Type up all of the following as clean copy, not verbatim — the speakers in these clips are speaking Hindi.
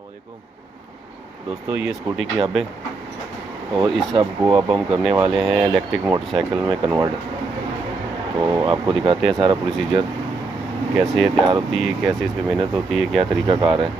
अस्सलामुअलैकुम दोस्तों, ये स्कूटी की हब है और इस हब को अब हम करने वाले हैं इलेक्ट्रिक मोटरसाइकिल में कन्वर्ट। तो आपको दिखाते हैं सारा प्रोसीजर, कैसे ये तैयार होती है, कैसे इस पर मेहनत होती है, क्या तरीक़ाकार है।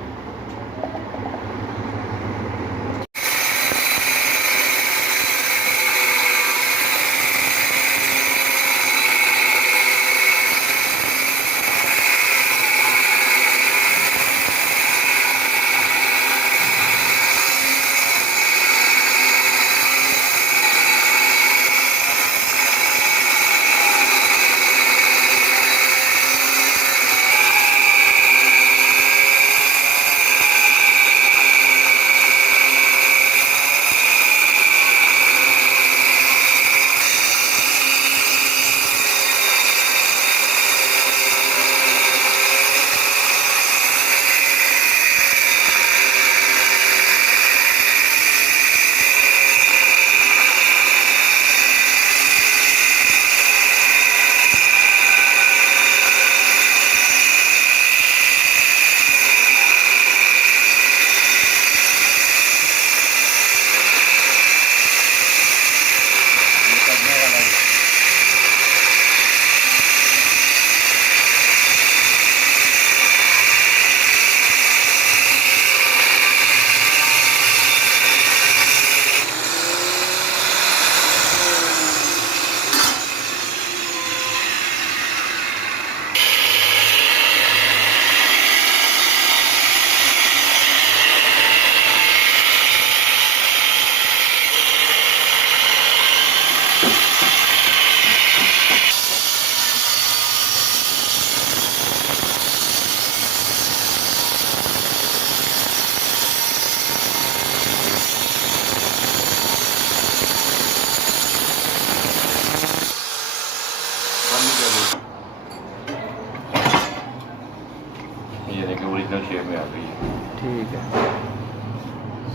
ये देखिए ओरिजिनल शेप में आ गई है। ठीक है,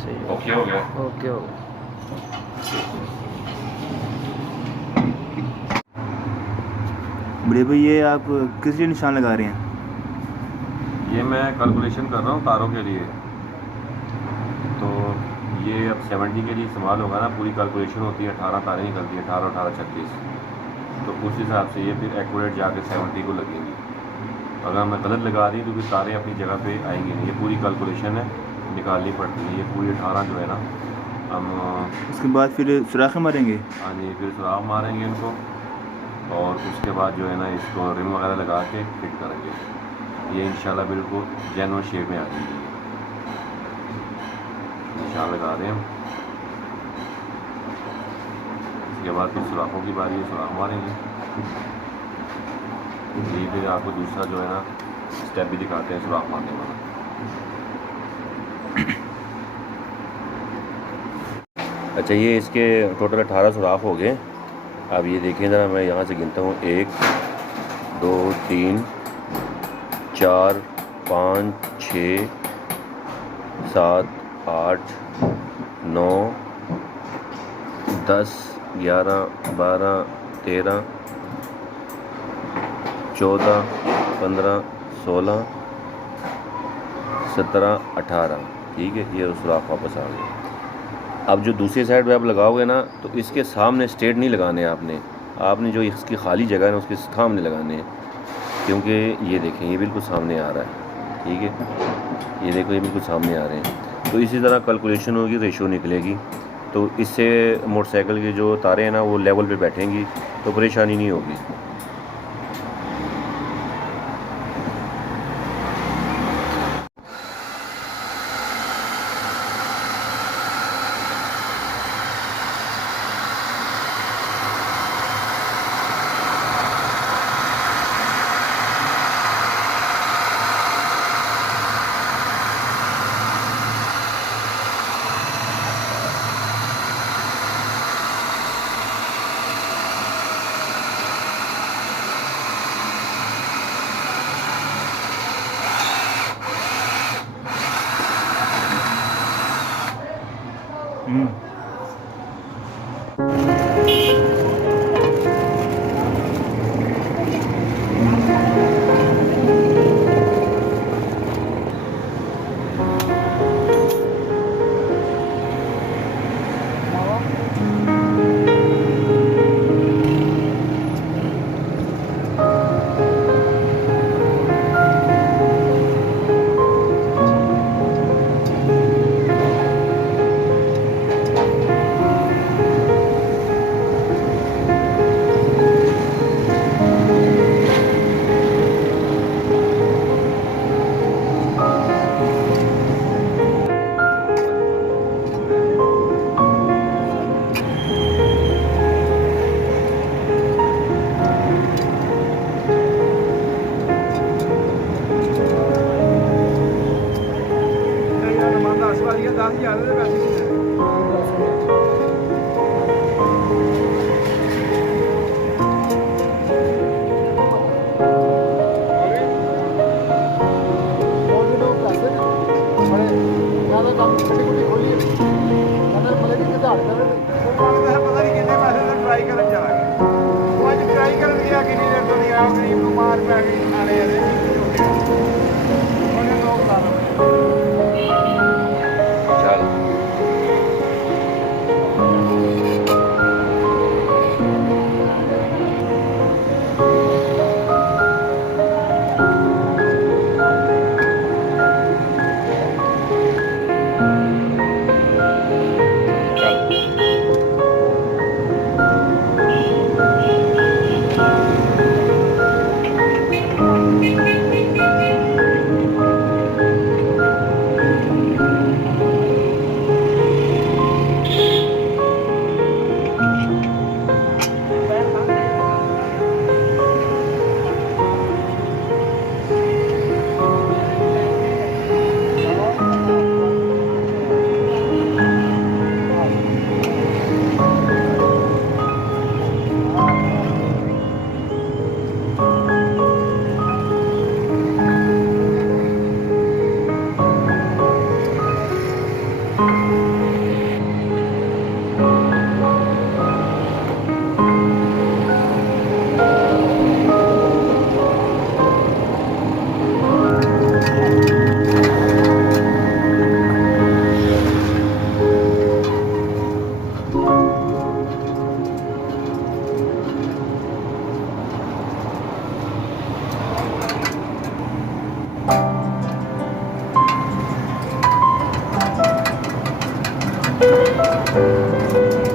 सही है। ओके हो गया। ओके हो गया। बड़े भाई, ये आप किस लिए निशान लगा रहे हैं? ये मैं कैलकुलेशन कर रहा हूँ तारों के लिए। तो ये अब 70 के लिए इस्तेमाल होगा ना, पूरी कैलकुलेशन होती है, 18 तारें निकलती है, 18 18 36। तो उस हिसाब से ये फिर एक्यूरेट जाके 70 को लगेगी। अगर मैं गलत लगा दी तो फिर तारें अपनी जगह पे आएंगी नहीं। ये पूरी कैलकुलेशन है, निकालनी पड़ती है। ये पूरी 18 जो है ना, हम उसके बाद फिर सुराखें मारेंगे। हाँ जी, फिर सुराख मारेंगे इनको और उसके बाद जो है ना इसको रिम वगैरह लगा के फिट करेंगे। ये इंशाल्लाह बिल्कुल जेन्युइन शेप में आ जाएगी। निशान लगा रहे हैं हम। इसके बाद फिर सुराखों की बारी है, सुराख मारेंगे। ये फिर आपको दूसरा जो है ना स्टेप भी दिखाते हैं सुराख मारने वाला। अच्छा, ये इसके टोटल 18 सुराख हो गए। अब ये देखिए ज़रा, मैं यहाँ से गिनता हूँ 1 2 3 4 5 6 7 8 9 10 11 12 13 14 15 16 17 18। ठीक है, ये सुराख वापस आ गए। अब जो दूसरी साइड पे आप लगाओगे ना, तो इसके सामने स्ट्रेट नहीं लगाने आपने। आपने जो इसकी खाली जगह है ना उसके सामने लगाने हैं, क्योंकि ये देखें ये बिल्कुल सामने आ रहा है। ठीक है, ये देखो ये बिल्कुल सामने आ रहे हैं। तो इसी तरह कैलकुलेशन होगी, रेशो निकलेगी। तो इससे मोटरसाइकिल की जो तारें हैं ना वो लेवल पे बैठेंगी, तो परेशानी नहीं होगी। ਵਾਲੀਆਂ 10,000 ਦੇ ਪੈਸੇ ਨਹੀਂ ਦੇਣੇ और भी लोग पैसे बड़े ज़्यादा काम छोटी मोटी खोली है अंदर भले भी कितना हट कर ਉਹ ਮਾਨੂੰ ਪਤਾ ਨਹੀਂ ਕਿੰਨੇ ਪੈਸੇ ਦਾ ਟਰਾਈ ਕਰਨ ਚਲਾ ਗਿਆ ਉਹ ਅੱਜ ਟਰਾਈ ਕਰਨ ਗਿਆ ਕਿੰਨੀ ਦੇਰ ਤੋਂ ਨਹੀਂ ਆਇਆ ਗਰੀਬ ਨੂੰ ਮਾਰ ਪੈ ਗਈ ਖਾਣੇ ਇਹਦੇ ਉਹਨੇ ਲੋਕ ਲਾ ਲਏ चल चल